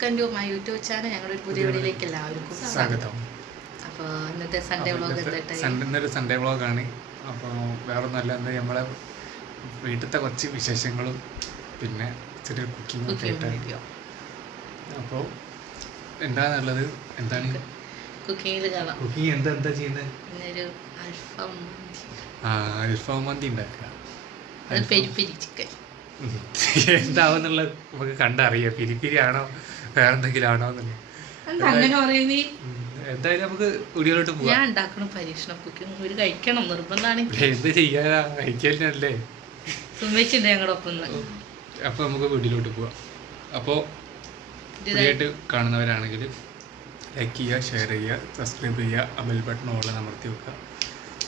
Welcome to my YouTube channel. ഞങ്ങളുടെ ഒരു പുതിയ വീഡിയോയിലേക്ക് എല്ലാവർക്കും സ്വാഗതം. അപ്പോൾ ഇന്നത്തെ സൺഡേ വ്ളോഗ് ഇന്നൊരു സൺഡേ വ്ളോഗാണ്. അപ്പോൾ വേറൊന്നുമല്ല, ഇന്ന് നമ്മളെ വീട്ടിലത്തെ കുറച്ച് വിശേഷങ്ങളും പിന്നെ ചെറിയ കുക്കിംഗ് ഒക്കെ ആയിട്ടാണ്. അപ്പോൾ എന്താണുള്ളത്, എന്താണ് കുക്കിങ്ങിൽ കാണാം. കുക്കിംഗ് എന്താ ചെയ്യുന്നത്? ഇന്നൊരു അൽഫാം മന്തി ഉണ്ടാക്കുക. പെരി പെരി ചിക്കൻ എന്താവുന്നുള്ള നമുക്ക് കണ്ടറിയാം. പിരി ആണോ വേറെ എന്തെങ്കിലും ആണോ എന്നുള്ളത്. എന്തായാലും നമുക്ക് വീഡിയോയിലോട്ട് പോകാം. ഞാൻ ഉണ്ടാക്കണം പരീക്ഷണം കുക്കിംഗ് ഒരു കഴിക്കണം നിർബന്ധമാണ്. എന്ത് ചെയ്യാനാ, കഴിക്കാനല്ലേ സുമേച്ചുണ്ട് ഞങ്ങളുടെ ഒപ്പം. അപ്പോൾ നമുക്ക് വീഡിയോയിലോട്ട് പോവാം. അപ്പോൾ പുതിയതായിട്ട് കാണുന്നവരാണെങ്കിൽ ലൈക്ക് ചെയ്യുക, ഷെയർ ചെയ്യുക, സബ്സ്ക്രൈബ് ചെയ്യുക, ബെൽ ബട്ടൺ ഓൾ അമർത്തി വെക്കുക.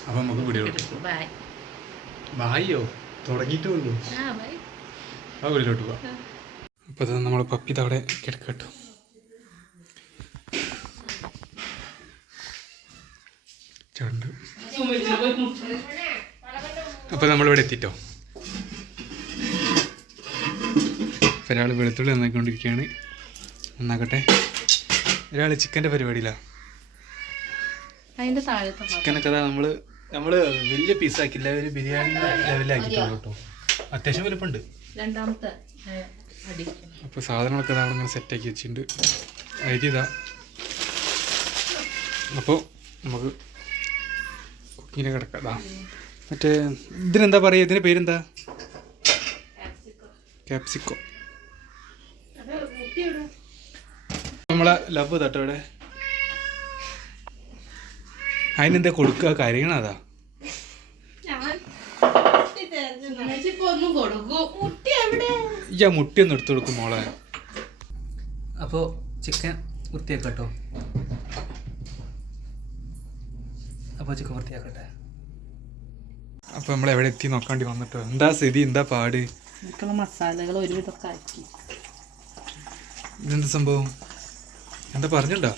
അപ്പോൾ നമുക്ക് വീഡിയോയിലോട്ട് പോകാം. ബൈ. ബായോ തുടങ്ങിയിട്ടേ ഉള്ളൂ. ആ വീട്ടിലോട്ട് പോവാം. അപ്പോൾ അത് നമ്മൾ പപ്പി അവിടെ കിടക്കട്ടു. ചണ്ട് അപ്പോൾ നമ്മളിവിടെ എത്തിട്ടോ. ഒരാൾ വെളുത്തുള്ളി നന്നാക്കിക്കൊണ്ടിരിക്കുകയാണ്. നന്നാക്കട്ടെ. ഒരാൾ ചിക്കൻ്റെ പരിപാടിയിലാണ്. ചിക്കനൊക്കെ നമ്മൾ വലിയ പീസാക്കില്ല, ഒരു ബിരിയാണി ലെവലാക്കിയിട്ടുള്ളൂ കേട്ടോ. അത്യാവശ്യം വലുപ്പമുണ്ട്. അപ്പോൾ സാധനങ്ങളൊക്കെ അവിടെ ഇങ്ങനെ സെറ്റാക്കി വെച്ചിട്ടുണ്ട്. അരി ഇതാ. അപ്പോൾ നമുക്ക് കുക്കിങ്ങിനെ കിടക്കാം. മറ്റേ ഇതിനെന്താ പറയുക, ഇതിൻ്റെ പേരെന്താ? ക്യാപ്സിക്കോ. നമ്മളെ ലവ് തട്ടോ ഇവിടെ. അതിനെന്താ കൊടുക്കുക, കരയണതാ. മുട്ടിയൊന്നും എടുത്തു കൊടുക്കും മോളെ. അപ്പോൾ ചിക്കൻ വൃത്തിയാക്കട്ടോ. അപ്പോൾ ചിക്കൻ വൃത്തിയാക്കട്ടെ. അപ്പോൾ നമ്മൾ എവിടെ എത്തി നോക്കാണ്ടി വന്നിട്ടോ. എന്താ സ്ഥിതി, എന്താ പാട്? മസാലകൾ ഒരുവിധമൊക്കെ ആക്കി. ഇതെന്താ സംഭവം? എന്താ പറഞ്ഞിട്ടുണ്ടോ?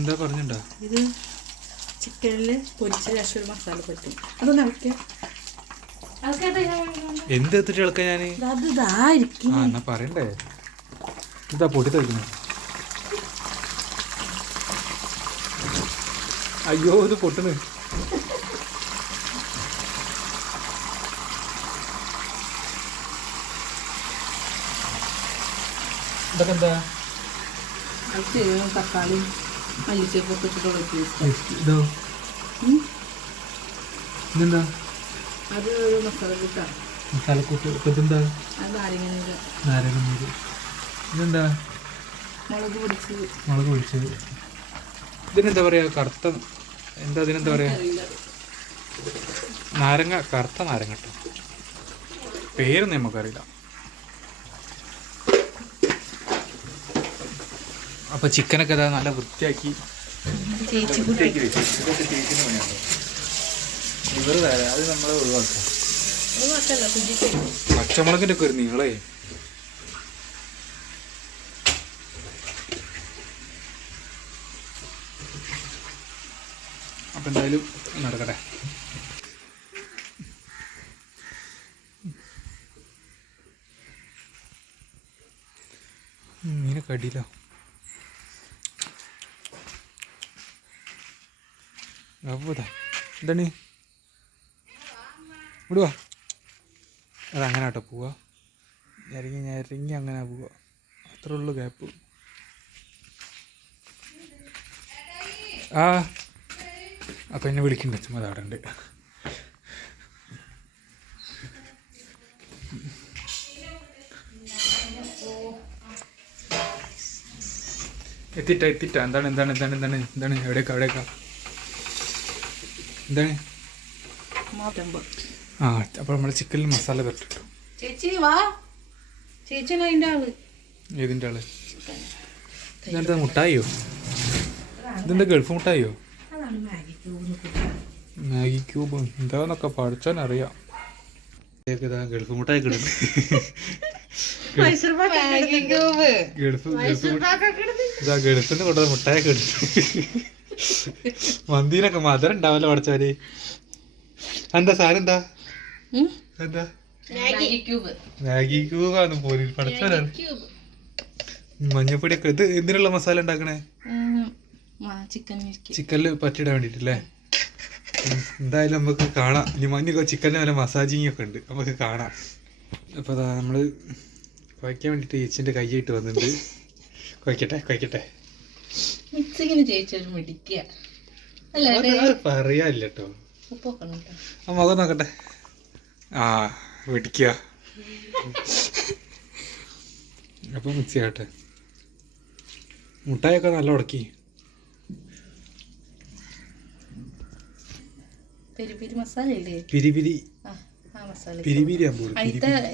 എന്താ പറഞ്ഞിട്ടുണ്ടോ? ഇത് ചിക്കനിൽ പൊരിച്ച ശേഷം ഒരു മസാല പറ്റും. അതൊന്ന് ഇളക്കാം. എന്ത് എത്തിട്ട് ഇളക്കാം ഞാൻ? എന്നാ പറയണ്ടേ. എന്താ പൊടി തയ്ക്കുന്നത്? അയ്യോ ഇത് പൊട്ടുന്നു. ഇതൊക്കെ എന്താ? തക്കാളി മല്ലിച്ചപ്പൊക്കെ ഇതോ ഇതെന്താ? അത് ഒരു മസാലക്കൂട്ടാണ്. മസാലക്കൂട്ട്. ഇതെന്താ? അത് നാരങ്ങ നീര്. ഇതെന്താ? മുളക് പൊടിച്ചത്. മുളക് പൊടിച്ചത്. ഇതിനെന്താ പറയുക? കറുത്ത എന്താ ഇതിനെന്താ പറയുക? നാരങ്ങ. കറുത്ത നാരങ്ങ കേട്ടോ. പേരൊന്നും നമുക്കറിയില്ല. അപ്പോൾ ചിക്കനൊക്കെ ഇതാ നല്ല വൃത്തിയാക്കി ഇവർ തരാം. അത് നമ്മൾ ഒഴിവാക്കാം. പച്ചമുളകിൻ്റെ ഒക്കെ ഒരു നീളേ. അപ്പം എന്തായാലും നടക്കട്ടെ. മീനൊക്കെ അടിയില്ല. അവതാ എന്താണ് വിടുവാ. അതങ്ങനെ കേട്ടോ പോവാ. ഞെരങ്ങി അങ്ങനെ പോവുക. അത്രേ ഉള്ളൂ ഗ്യാപ്പ്. അപ്പം എന്നെ വിളിക്കണ്ട, ചുമ്മാ അവിടെ ഉണ്ട്. എത്തിട്ടാ. എന്താണ് എവിടേക്കാ എന്താണ്? അപ്പോൾ നമ്മൾ ചിക്കനിൽ മസാല തട്ടിട്ടു. ഏതിൻ്റെ ആള്? ഇതെന്താ മുട്ടായിയോ? ഇതെന്താ ഗൾഫ് മുട്ടായിയോ? മാഗി ക്യൂബ് എന്താന്നൊക്കെ പഠിച്ചാൽ അറിയാം. ഗൾഫ് മുട്ടായി കിട്ടുന്നു. ഗൾഫിൽ നിന്ന് കൊണ്ടുവന്ന മുട്ടായി കിട്ടുന്നു. മന്തിയിലൊക്കെ മധുരം ഉണ്ടാവല്ലോ പഠിച്ചാല്. എന്താ സാധനം? എന്താ? മാഗി ക്യൂബാന്ന് പോലും പഠിച്ചാലാണ്. മഞ്ഞപ്പൊടിയൊക്കെ ഇത് എന്തിനുള്ള മസാല ഉണ്ടാക്കണേ? ചിക്കനിൽ പറ്റിയിടാൻ വേണ്ടിട്ടല്ലേ? എന്തായാലും നമുക്ക് കാണാം. ഇനി മഞ്ഞൊക്കെ ചിക്കനിൽ വല്ല മസാജിങ് ഒക്കെ ഉണ്ട്, നമുക്ക് കാണാം. അപ്പോൾ അതാ നമ്മൾ കുഴയ്ക്കാൻ വേണ്ടിയിട്ട് ചേച്ചിൻ്റെ കൈയിട്ട് വന്നിട്ടുണ്ട്. കുഴക്കട്ടെ. പറയാല്ല കേട്ടോ. ആ മുഖം നോക്കട്ടെ. ആ വെടിക്കുക. അപ്പോൾ മിക്സ് ചെയ്യട്ടെ. മുട്ടായൊക്കെ നല്ല ഉടക്കി.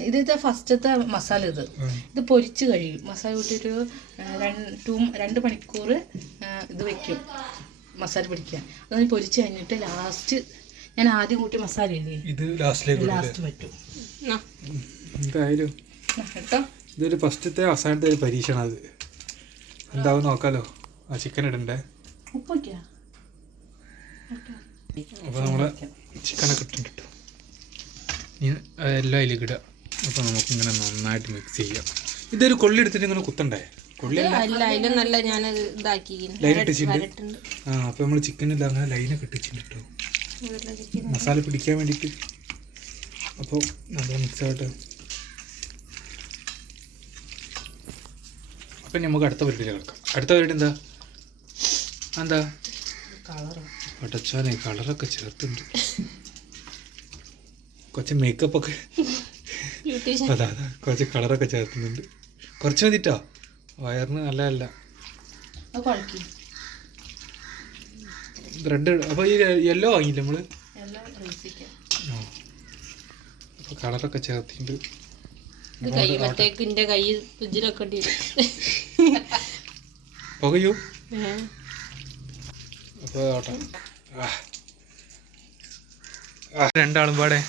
ഇത് ഫസ്റ്റത്തെ മസാല. ഇത് പൊരിച്ച് കഴിയും. മസാല കൂട്ടിയൊരു 2 മണിക്കൂർ ഇത് വെക്കും മസാല പിടിക്കാൻ. അത് പൊരിച്ച് കഴിഞ്ഞിട്ട് ലാസ്റ്റ് ഞാൻ ആദ്യം കൂട്ടിയ മസാല ഇല്ലേ, ഇത് ലാസ്റ്റ് പറ്റും. എന്തായാലും ഇതൊരു ഫസ്റ്റത്തെ അവസാനത്തെ ഒരു പരീക്ഷണം. അത് എന്താവും നോക്കാലോ. ആ ചിക്കൻ ഇടണ്ടേ? അപ്പോൾ നമ്മളെ ചിക്കനൊക്കെ ഇട്ടിട്ടു എല്ലാം അതിലേക്ക് ഇടുക. അപ്പോൾ നമുക്കിങ്ങനെ നന്നായിട്ട് മിക്സ് ചെയ്യാം. ഇതൊരു കൊള്ളി എടുത്തിട്ട് ഇങ്ങനെ കുത്തണ്ടേ? ലൈൻ ഇട്ടിട്ടുണ്ട്. ആ അപ്പോൾ നമ്മൾ ചിക്കനില്ല അങ്ങനെ ലൈനൊക്കെ ഇട്ടിട്ടുണ്ട് കേട്ടോ, മസാല പിടിക്കാൻ വേണ്ടിയിട്ട്. അപ്പോൾ നല്ല മിക്സ് ആവട്ടെ. അപ്പം നമുക്ക് അടുത്ത പരിപാടി കിടക്കാം. അടുത്ത പരിപാടി എന്താ ഒട്ടച്ചാനെ കളറൊക്കെ ചേർത്തുണ്ട്. കുറച്ച് മേക്കപ്പൊക്കെ അതാ കുറച്ച് കളറൊക്കെ ചേർത്തുന്നുണ്ട്. കുറച്ച് മതിട്ടോ, വയറിന് നല്ലതല്ല. ബ്രെഡ് അപ്പോൾ ഈ യെല്ലോ വാങ്ങിയില്ല നമ്മൾ? അപ്പോൾ കളറൊക്കെ ചേർത്തിട്ടുണ്ട്. പുകയോ? അപ്പോൾ ഓട്ടെ രണ്ടാളും പാടെ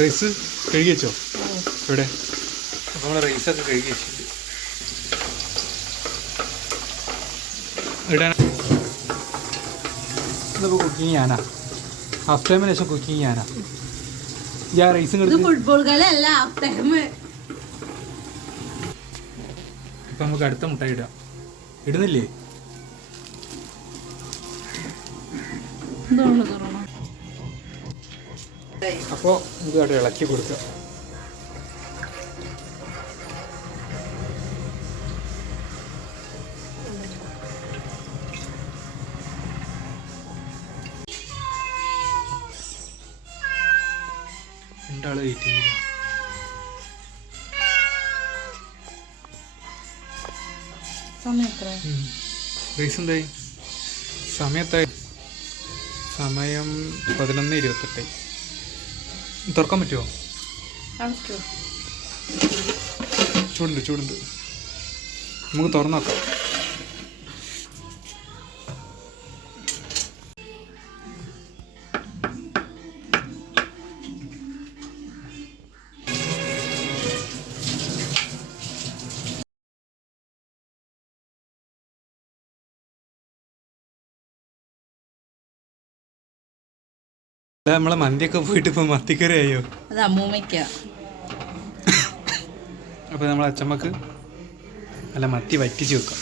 റൈസ് കഴുകി വെച്ചോ ഇവിടെ? അപ്പോൾ നമ്മൾ റൈസൊക്കെ കഴുകി വെച്ചിട്ടുണ്ട്. ഇടാൻ ഇതിപ്പോൾ കുക്കിങ് ഞാനാ. ഹാഫ് ടൈമിന് ശേഷം കുക്കിങ് ഞാനാ. ഞാൻ റൈസും ഫുട്ബോൾ കളിയല്ല, ഹാഫ് ടൈം. ഇപ്പം നമുക്ക് അടുത്ത മുട്ടായി ഇടാം. ഇടുന്നില്ലേ? അപ്പോൾ ഇത് അവിടെ ഇളക്കി കൊടുക്കുക. രണ്ടാള് വെയിറ്റിംഗ്. റൈസ് എന്തായി? സമയത്തായി. സമയം 11:28. തുറക്കാൻ പറ്റുമോ? ചൂടുണ്ട്. നമുക്ക് തുറന്നു നോക്കാം. നമ്മളെ മന്തിയൊക്കെ പോയിട്ട് ഇപ്പൊ മത്തിക്കറി ആയോ? അത് അമ്മൂമ്മയ്ക്കാ. അപ്പൊ നമ്മളെ അച്ചമ്മക്ക് നല്ല മത്തി വറ്റിച്ച് വെക്കാം.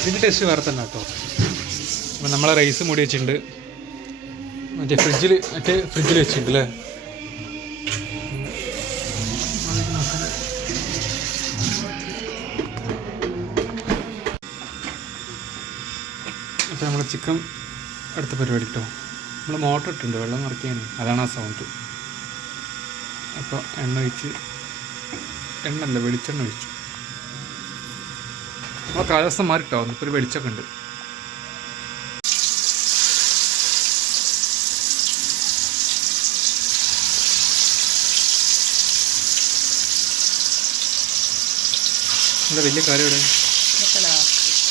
ഇതിന്റെ ടേസ്റ്റ് വേറെ തന്നെ കേട്ടോ. അപ്പൊ നമ്മളെ റൈസ് മൂടി വെച്ചിട്ടുണ്ട്. മറ്റേ ഫ്രിഡ്ജിൽ വെച്ചിട്ടുണ്ട് അല്ലേ? അപ്പോൾ നമ്മൾ ചിക്കൻ അടുത്ത പരിപാടി കേട്ടോ. നമ്മൾ മോട്ടർ ഇട്ടുണ്ട് വെള്ളം നിറയ്ക്കാൻ, അതാണ് ആ സൗണ്ട്. അപ്പോൾ വെളിച്ചെണ്ണ ഒഴിച്ചു. അപ്പോൾ കാലാവസ്ഥ മാറിട്ടോ, ഇപ്പോൾ ഒരു വെളിച്ചമൊക്കെ ഉണ്ട്. എന്താ വലിയ കാര്യം ഇവിടെ?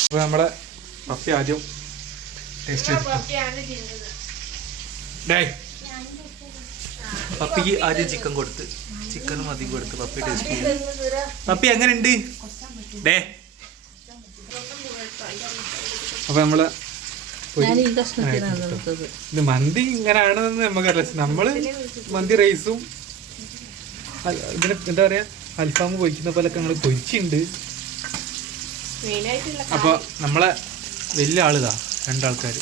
അപ്പോൾ നമ്മളെ പപ്പി ആദ്യം ടേസ്റ്റ് ചെയ്ത്. പപ്പിക്ക് ആദ്യം ചിക്കൻ കൊടുത്ത്, ചിക്കനും അധികം കൊടുത്ത് പപ്പി ടേസ്റ്റ് ചെയ്ത്. പപ്പി എങ്ങനെയുണ്ട്? അപ്പോൾ നമ്മൾ ഞാൻ ഈ കഷ്ണത്തിനാണ് എടുത്തത്. ഇത് മന്തി ഇങ്ങനെയാണെന്ന് നമുക്കറിയാം. നമ്മൾ മന്തി റൈസും ഇതിന് എന്താ പറയുക അൽഫാം പൊരിക്കുന്ന പോലൊക്കെ ഞങ്ങൾ പൊരിച്ചിട്ടുണ്ട്. അപ്പോൾ നമ്മളെ വലിയ ആളിതാ 2 ആൾക്കാർ.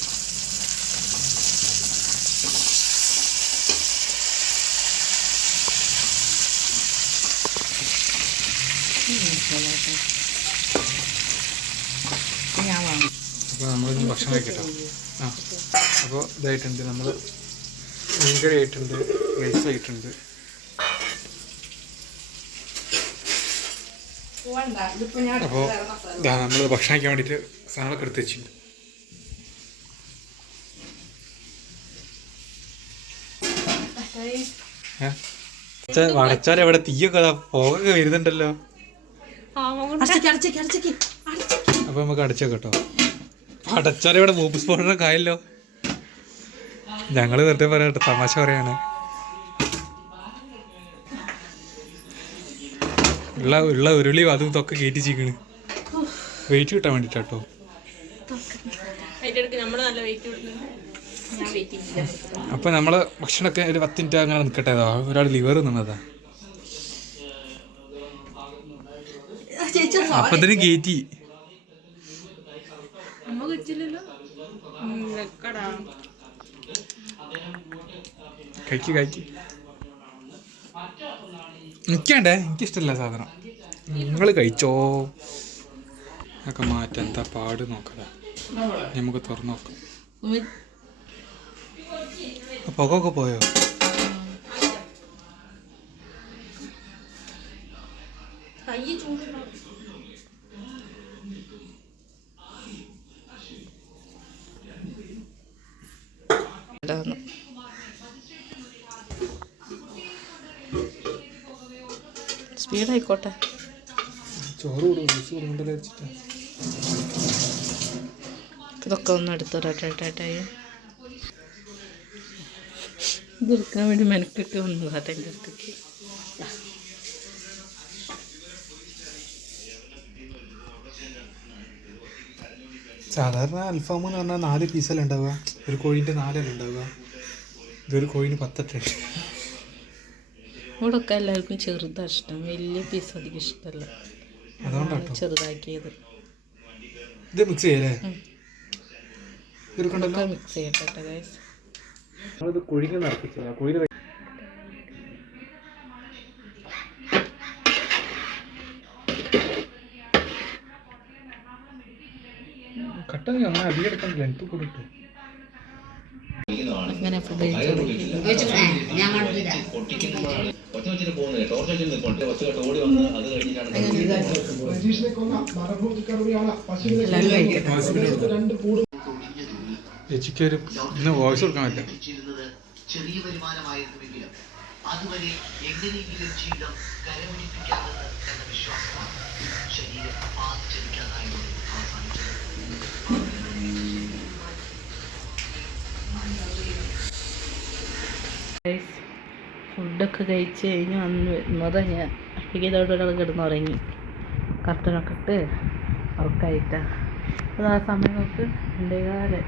ഞാൻ വാങ്ങും. അപ്പോൾ നമ്മളിന്ന് ഭക്ഷണം കഴിക്കട്ടോ. അപ്പോൾ ഇതായിട്ടുണ്ട്. നമ്മൾ മീൻകറി ആയിട്ടുണ്ട്, റൈസ് ആയിട്ടുണ്ട്. അപ്പോൾ ഇതാ നമ്മൾ ഭക്ഷണം കഴിക്കാൻ വേണ്ടിയിട്ട് സാധനങ്ങളൊക്കെ എടുത്ത് വെച്ചിട്ടുണ്ട്. വടച്ചാൽ എവിടെ തീയൊക്കെ പോകൊക്കെ വരുന്നുണ്ടല്ലോ. അപ്പൊ നമുക്ക് അടച്ചു കേട്ടോ. അടച്ചാൽ ഇവിടെ മൂപ്പ് സ്പോട്ടൊക്കെ ആയല്ലോ. ഞങ്ങള് വെറുതെ പറയാട്ടോ, തമാശ പറയാണ്. ഉള്ള ഉരുളി അതും ഇതൊക്കെ കയറ്റി ചിക്കണ് വെയിറ്റ് കിട്ടാൻ വേണ്ടിട്ടാട്ടോ. അപ്പൊ നമ്മള് ഭക്ഷണമൊക്കെ ഒരു 10 മിനിറ്റ് അങ്ങനെ നിൽക്കട്ടെ. ഒരാൾ ലിവർ നിന്നതാ. അപ്പൊ ഇതിന് കയറ്റി കഴിക്ക്. എനിക്കണ്ടേ, എനിക്കിഷ്ടമല്ല സാധനം. നിങ്ങൾ കഴിച്ചോ. ഒക്കെ മാറ്റാം. എന്താ പാട് നോക്കതാ. നമുക്ക് തുറന്നു നോക്കാം. പുകയൊക്കെ പോയോ? സ്പീഡായിക്കോട്ടെ. ചോറ് കൊടുക്കണ്ടല്ലോ വെച്ചിട്ട് ഇതൊക്കെ ഒന്ന് എടുത്തോട്ടായി. ഇതെടുക്കാൻ വേണ്ടി മെനക്കെട്ട് വന്നതാട്ടെ എൻ്റെ അടുത്തേക്ക്. സാധാരണ അൽഫാം എന്ന് പറഞ്ഞാൽ 4 പീസല്ല ഉണ്ടാവുക. ഒരു കോഴിൻ്റെ 4 ഉണ്ടാവുക. ഇതൊരു കോഴിന് 10 ഇവിടെയൊക്കെ എല്ലാവർക്കും ചെറുതാണ് ഇഷ്ടം. വലിയ പീസ് അധികം ഇഷ്ടമല്ല. അതുകൊണ്ടാണ് ചെറുതാക്കിയത്. ഇത് മിക്സ് ചെയ്യല്ലേ? മിക്സ് ചെയ്യട്ടെ ഗൈസ്. കോഴിനെ നടത്തിച്ചില്ല. കോഴി കട്ടങ്ങ അങ്ങനെ അധികം എടുക്കാൻ ലെങ്ത് കൊടുത്തു. അങ്ങനെ ഫുഡ് കഴിച്ചത് ചേച്ചിക്ക് ഒരു ഇന്ന് വോയിസ് കൊടുക്കാൻ പറ്റില്ല. ചെറിയ വരുമാനമായിരുന്നുവെങ്കിലും അതുവരെ എങ്ങനെയെങ്കിലും ജീവിതം കരപിടിപ്പിക്കാമെന്ന് എന്ന വിശ്വാസമാണ് ശരീരം ആചരിക്കാനായത് അവസാനിച്ചത്. ഫുഡൊക്കെ കഴിച്ച് കഴിഞ്ഞ് വന്നതാ ഞാൻ. അപ്പോഴേക്കതോടെ ഒരാൾ കിടന്നുറങ്ങി. കർട്ടനൊക്കെ ഇട്ട് ഉറക്കായിട്ടാ. അത് ആ സമയം നോക്ക് 2:15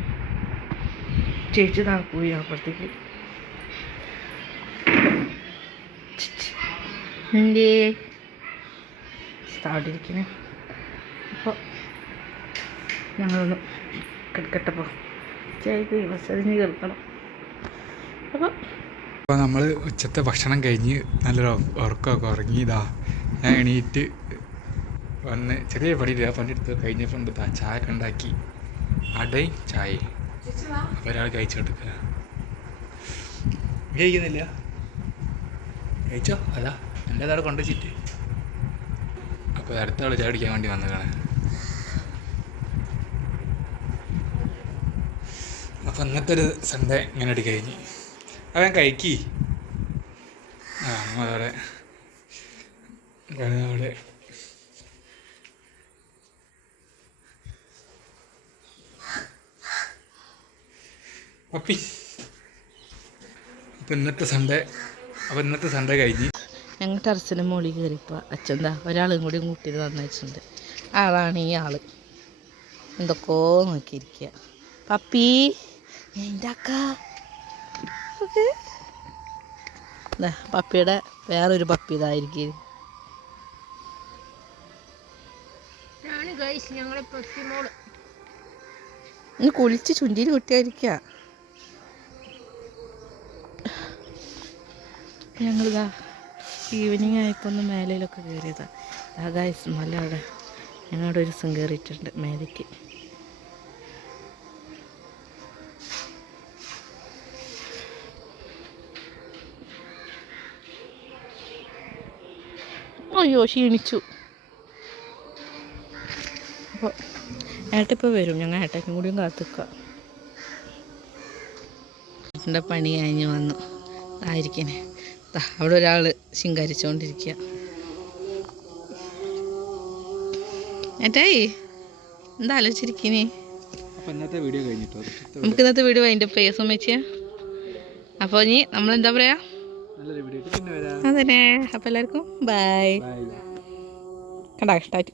ചേച്ചി പോയി. അപ്പോഴത്തേക്ക് എൻ്റെ അവിടെ അപ്പോൾ ഞങ്ങളൊന്ന് കിടക്കട്ടപ്പോൾ ചെയ്ത് ബസ്സിന് കിടക്കണം. അപ്പോൾ നമ്മൾ ഉച്ചത്തെ ഭക്ഷണം കഴിഞ്ഞ് നല്ലൊരു ഉറക്കമൊക്കെ ഉറങ്ങിയതാ. ഞാൻ എണീറ്റ് വന്ന് ചെറിയ പണിയെടുത്ത് കഴിഞ്ഞപ്പോൾ ഉണ്ട് ചായ ഒക്കെ ഉണ്ടാക്കി. അടയും ചായയും. അപ്പോൾ ഒരാൾ കഴിച്ചു കൊടുക്കുക. കഴിക്കുന്നില്ല? കഴിച്ചോ? അതാ എൻ്റെ അതവിടെ കൊണ്ടുവച്ചിട്ട്. അപ്പോൾ അടുത്ത ആൾ ചായ കുടിക്കാൻ വേണ്ടി വന്നതാണ്. അപ്പോൾ ഇന്നത്തെ ഒരു സൺഡേ ഇങ്ങനെ അടി കഴിഞ്ഞ്. അവൻ കഴിക്കി. നമ്മളവിടെ അവിടെ പപ്പി. അപ്പോൾ ഇന്നത്തെ സൺഡേ കഴിഞ്ഞ് ഞങ്ങൾ ടെറസിൻ്റെ മുകളിൽ കയറിയപ്പോൾ അച്ഛന്താ ഒരാളും കൂടി കൂട്ടിയത് തന്നു വെച്ചിട്ടുണ്ട്. ആളാണ് ഈ ആള്. എന്തൊക്കെയോ നോക്കിയിരിക്കുക. പപ്പി എൻ്റെ അക്ക പപ്പിയുടെ വേറൊരു പപ്പി ഇതായിരിക്കും. ഇനി കുളിച്ച് ചുണ്ടിയിൽ കുട്ടിയായിരിക്കുക. ഞങ്ങളിതാ ഈവനിങ് ആയപ്പോൾ ഒന്ന് മേലയിലൊക്കെ കയറിയതാണ്. ആ ഗൈസ് മല അവിടെ ഞങ്ങളുടെ ഒരു ദിവസം കയറിയിട്ടുണ്ട് മേലേക്ക്. അയ്യോ ക്ഷീണിച്ചു. അപ്പോൾ ഏട്ടപ്പോൾ വരും, ഞങ്ങൾ ഏട്ടയ്ക്കും കൂടിയും കാത്തിക്കുക. എൻ്റെ പണി കഴിഞ്ഞ് വന്നു ആയിരിക്കണേ. അവിടെ ഒരാൾ ശിങ്കാരിച്ചുകൊണ്ടിരിക്കുക. ഏട്ടായി എന്താ ആലോചിച്ചിരിക്കണേ? നമുക്ക് ഇന്നത്തെ വീഡിയോ അതിൻ്റെ പേസ് വെച്ചാൽ അപ്പോൾ ഇനി നമ്മളെന്താ പറയാ അതന്നെ. അപ്പോൾ എല്ലാവർക്കും ബൈ. കണ്ടാ ഇഷ്ടമായിട്ട്